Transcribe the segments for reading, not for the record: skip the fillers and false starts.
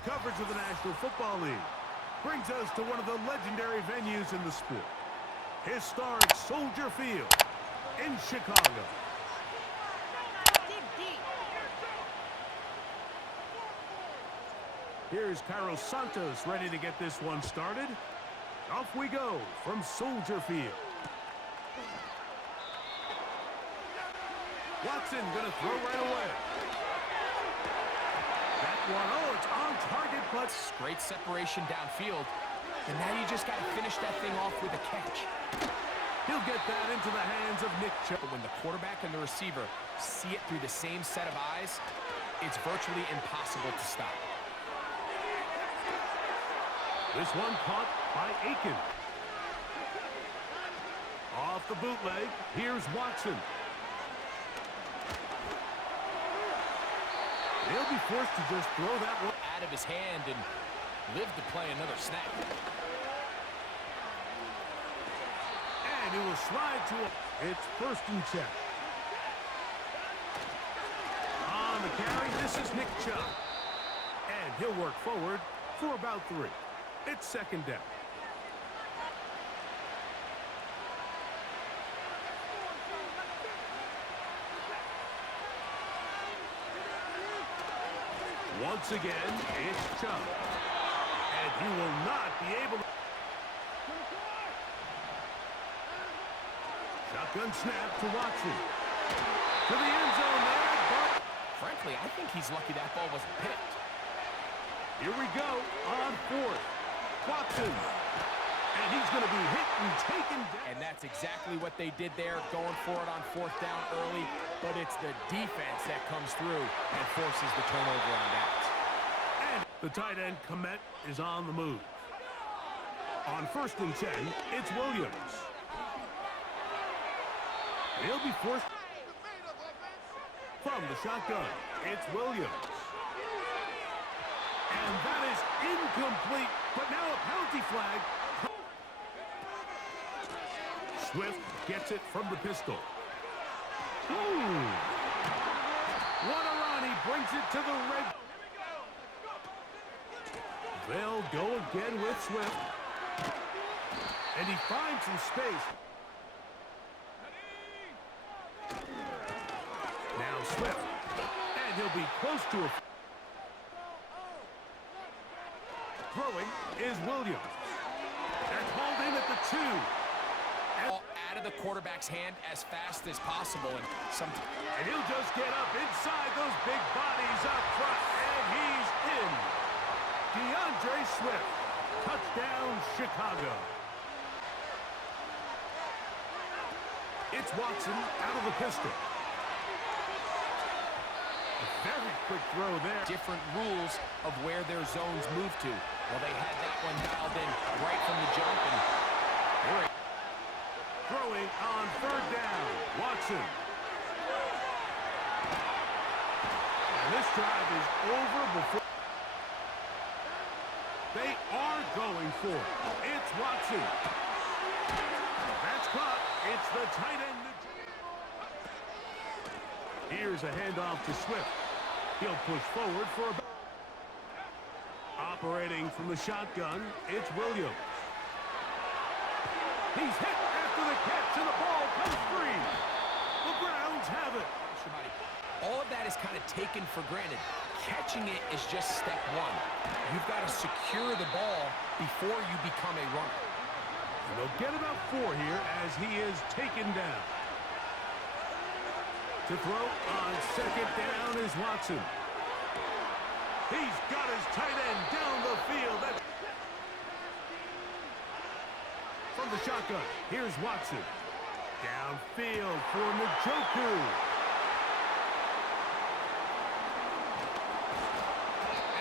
Its coverage of the National Football League brings us to one of the legendary venues in the sport. Historic Soldier Field in Chicago. Here's Carlos Santos ready to get this one started. Off we go from Soldier Field. Watson gonna throw right away. That one, oh, it's on target, but great separation downfield. And now you just got to finish that thing off with a catch. He'll get that into the hands of Nick Chubb. But when the quarterback and the receiver see it through the same set of eyes, it's virtually impossible to stop. This one caught by Aiken. Off the bootleg, here's Watson. They'll be forced to just throw that one out of his hand and live to play another snap. And it will slide to it's first and 10. On the carry, this is Nick Chubb. And he'll work forward for about 3. It's second down. Once again, it's Chubb. And he will not be able to. Shotgun snap to Watson. To the end zone there, but frankly, I think he's lucky that ball wasn't picked. Here we go on 4th. Watson. And he's going to be hit and taken down. And that's exactly what they did there, going for it on 4th down early. But it's the defense that comes through and forces the turnover on that. And the tight end, Komet, is on the move. On 1st and 10, it's Williams. He'll be forced from the shotgun. It's Williams. And that is incomplete, but now a penalty flag. Swift gets it from the pistol. Ooh. What a run. He brings it to the red. They'll go again with Swift. And he finds some space. Now Swift. And he'll be close to it. Throwing is Williams. They're called in at the 2. Ball out of the quarterback's hand as fast as possible. And he'll just get up inside those big bodies up front. And he's in. DeAndre Swift. Touchdown, Chicago. It's Watson out of the pistol. A very quick throw there. Different rules of where their zones move to. Well, they had that one dialed in right from the jump. And throwing on 3rd down. Watson. And this drive is over before. They are going for it. It's Watson. That's caught. It's the tight end. Here's a handoff to Swift. He'll push forward for a... Operating from the shotgun, it's Williams. He's hit after the catch, and the ball comes free. The Browns have it. All of that is kind of taken for granted. Catching it is just step 1. You've got to secure the ball before you become a runner. And they'll get about 4 here as he is taken down. To throw on 2nd down is Watson. He's got his tight end down the field. That's from the shotgun. Here's Watson. Downfield for Njoku.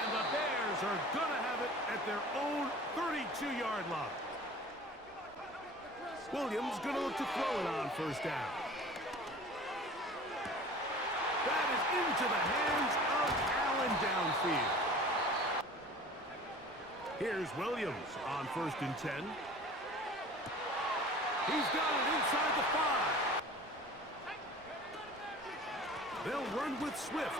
And the Bears are going to have it at their own 32-yard line. Williams going to look to throw it on 1st down. That is into the hands of Allen downfield. Here's Williams on 1st and 10. He's got it inside the 5. They'll run with Swift.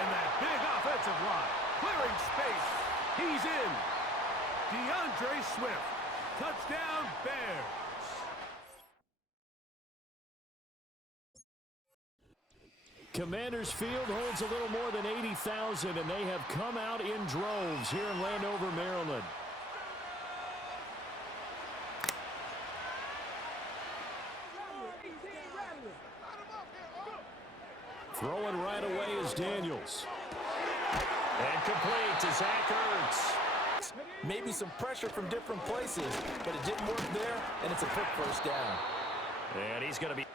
And that big offensive line clearing space. He's in. DeAndre Swift. Touchdown, Bears. Commanders Field holds a little more than 80,000, and they have come out in droves here in Landover, Maryland. Throwing right away is Daniels. And complete to Zach Ertz. Maybe some pressure from different places, but it didn't work there, and it's a quick first down. And he's going to be...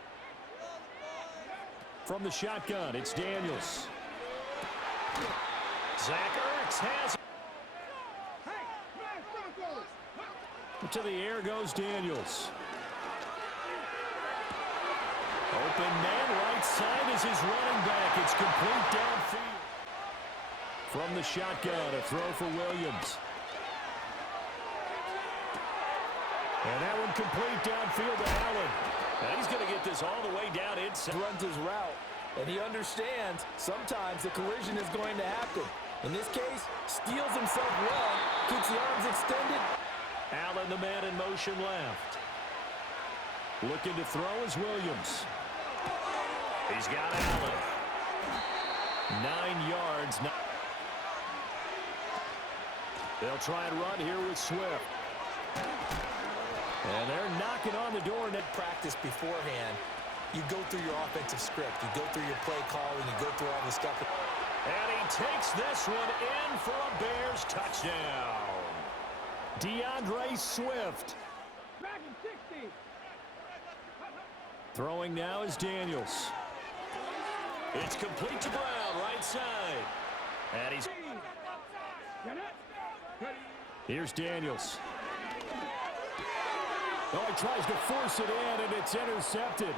From the shotgun, it's Daniels. Zach Ertz has... To the air goes Daniels. Open man, right side is his running back. It's complete downfield. From the shotgun, a throw for Williams. And that one complete downfield to Allen. And he's going to get this all the way down inside. Runs his route, and he understands sometimes a collision is going to happen. In this case, steals himself well, keeps the arms extended. Allen, the man in motion left. Looking to throw is Williams. He's got Allen. 9 yards. They'll try and run here with Swift. And they're knocking on the door. In practice beforehand, you go through your offensive script. You go through your play calling. You go through all the stuff. And he takes this one in for a Bears touchdown. DeAndre Swift. Throwing now is Daniels. It's complete to Brown, right side. And he's... Here's Daniels. Oh, he tries to force it in, and it's intercepted.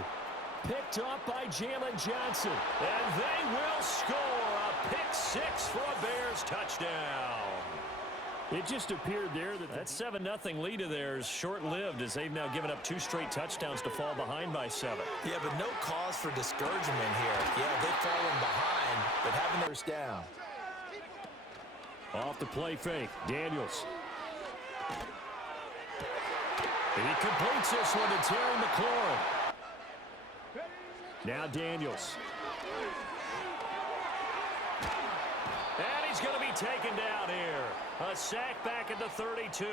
Picked up by Jalen Johnson. And they will score a pick six for a Bears touchdown. It just appeared there that 7-0 lead of theirs short-lived as they've now given up 2 straight touchdowns to fall behind by 7. Yeah, but no cause for discouragement here. Yeah, they've fallen behind, but having theirs down. Off the play fake, Daniels. And he completes this one to Terry McLaurin. Now Daniels. And he's going to be taken down here. A sack back at the 32.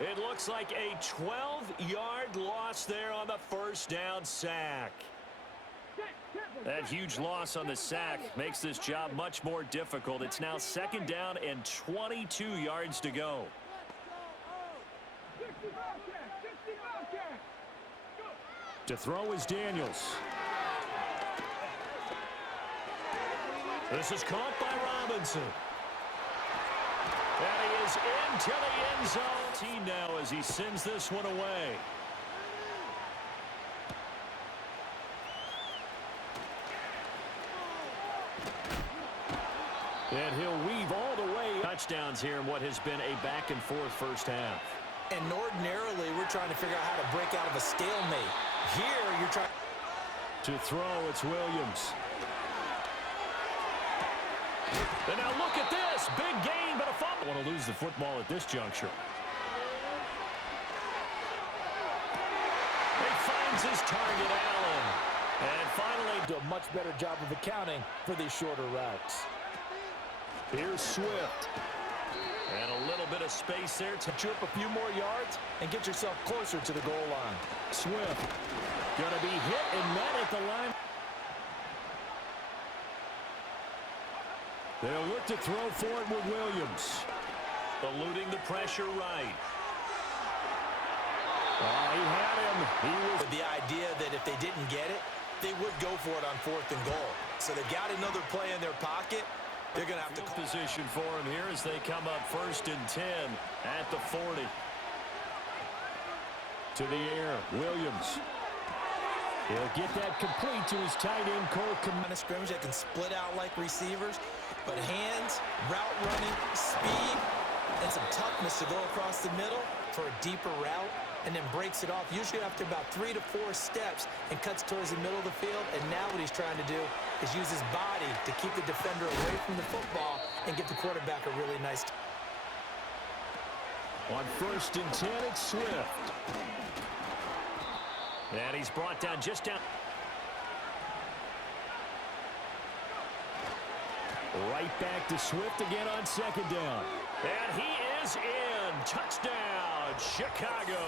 It looks like a 12-yard loss there on the first down sack. That huge loss on the sack makes this job much more difficult. It's now 2nd down and 22 yards to go. To throw is Daniels. This is caught by Robinson. And he is into the end zone. Team now as he sends this one away. And he'll weave all the way. Touchdowns here in what has been a back-and-forth first half. And ordinarily, we're trying to figure out how to break out of a stalemate. Here, you're trying... To throw, it's Williams. And now look at this. Big gain, but a fumble. Want to lose the football at this juncture. He finds his target, Allen. And finally, do a much better job of accounting for these shorter routes. Here's Swift. And a little bit of space there to trip a few more yards and get yourself closer to the goal line. Swift going to be hit and met at the line. They'll look to throw for it with Williams. Eluding the pressure right. Oh, he had him. He was with the idea that if they didn't get it, they would go for it on 4th and goal. So they've got another play in their pocket. They're going to have to position for him here as they come up 1st and 10 at the 40. To the air, Williams. He'll get that complete to his tight end, Cole. Kind of scrimmage that can split out like receivers, but hands, route running, speed, and some toughness to go across the middle for a deeper route. and then breaks it off, usually after about 3 to 4 steps, and cuts towards the middle of the field. And now what he's trying to do is use his body to keep the defender away from the football and give the quarterback a really nice. On 1st and 10, it's Swift. And he's brought down just down. Right back to Swift again on 2nd down. And he is in. Touchdown, Chicago.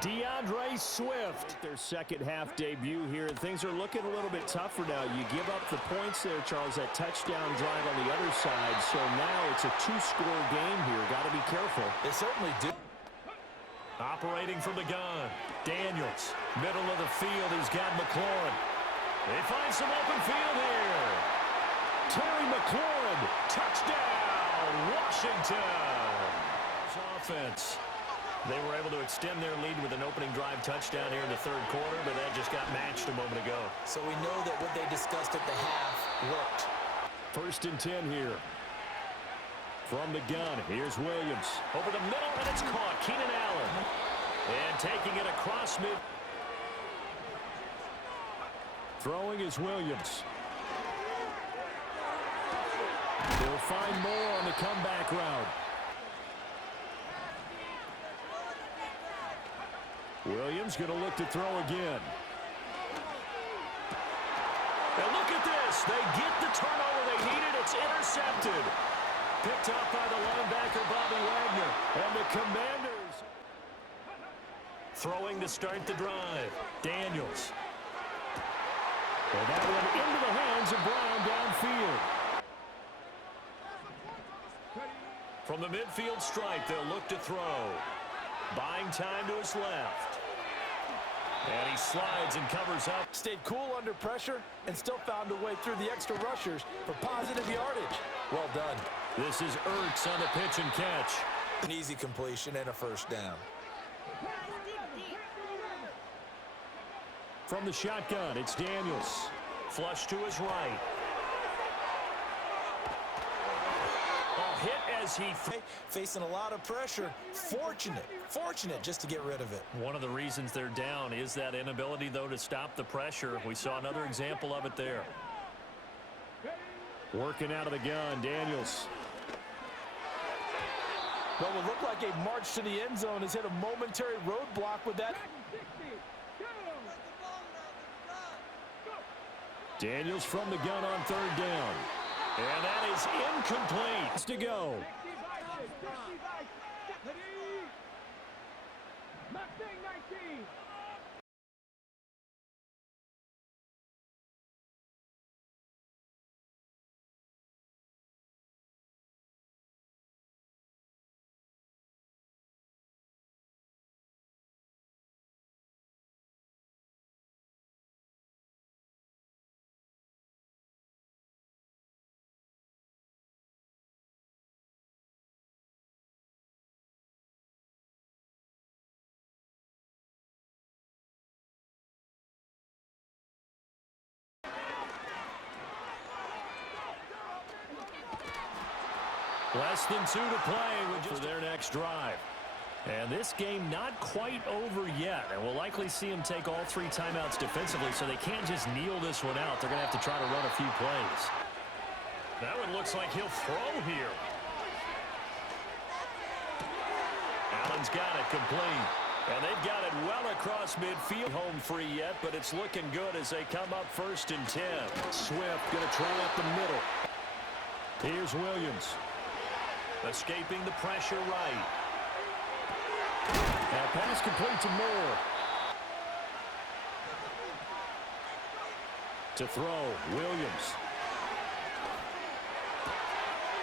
DeAndre Swift. Their second half debut here. And things are looking a little bit tougher now. You give up the points there, Charles, that touchdown drive on the other side. So now it's a 2-score game here. Got to be careful. They certainly do. Operating from the gun. Daniels. Middle of the field. He's got McLaurin. They find some open field here. Terry McLaurin, touchdown, Washington. Offense. They were able to extend their lead with an opening drive touchdown here in the 3rd quarter, but that just got matched a moment ago. So we know that what they discussed at the half worked. 1st and 10 here. From the gun, here's Williams. Over the middle, and it's caught. Keenan Allen. And taking it across mid. Throwing is Williams. They'll find more on the comeback route. Williams going to look to throw again. And look at this. They get the turnover they needed. It's intercepted. Picked up by the linebacker, Bobby Wagner. And the Commanders throwing to start the drive. Daniels. And that one into the hands of Brown downfield. From the midfield stripe, they'll look to throw. Buying time to his left. And he slides and covers up. Stayed cool under pressure and still found a way through the extra rushers for positive yardage. Well done. This is Ertz on the pitch and catch. An easy completion and a 1st down. From the shotgun, it's Daniels. Flush to his right. Hit as he facing a lot of pressure. Fortunate just to get rid of it. One of the reasons they're down is that inability, though, to stop the pressure. We saw another example of it there. Working out of the gun, Daniels. What will look like a march to the end zone has hit a momentary roadblock with that. Daniels from the gun on 3rd down. And that is incomplete. To go. Less than 2 to play for their next drive. And this game not quite over yet. And we'll likely see them take all 3 timeouts defensively, so they can't just kneel this one out. They're going to have to try to run a few plays. That one looks like he'll throw here. Allen's got it complete. And they've got it well across midfield. Home free yet, but it's looking good as they come up 1st and 10. Swift going to try up the middle. Here's Williams. Escaping the pressure right. Now pass complete to Moore. To throw, Williams.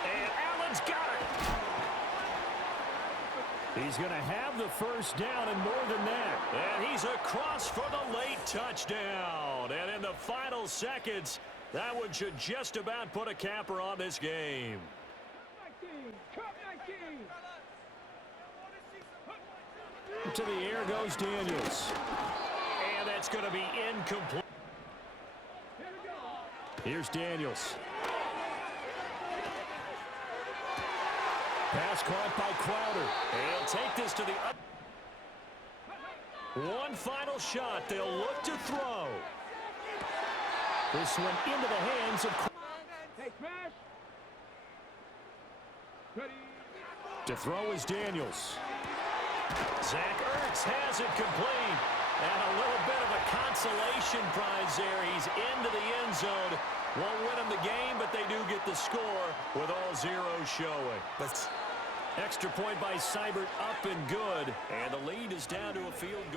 And Allen's got it. He's going to have the 1st down and more than that. And he's across for the late touchdown. And in the final seconds, that one should just about put a capper on this game. To the air goes Daniels. And that's going to be incomplete. Here's Daniels. Pass caught by Crowder. And he'll take this to the up. One final shot. They'll look to throw. This one into the hands of... To throw is Daniels. Zach Ertz has it complete. And a little bit of a consolation prize there. He's into the end zone. Won't win them the game, but they do get the score with all zeros showing. Extra point by Seibert, up and good. And the lead is down to a field goal.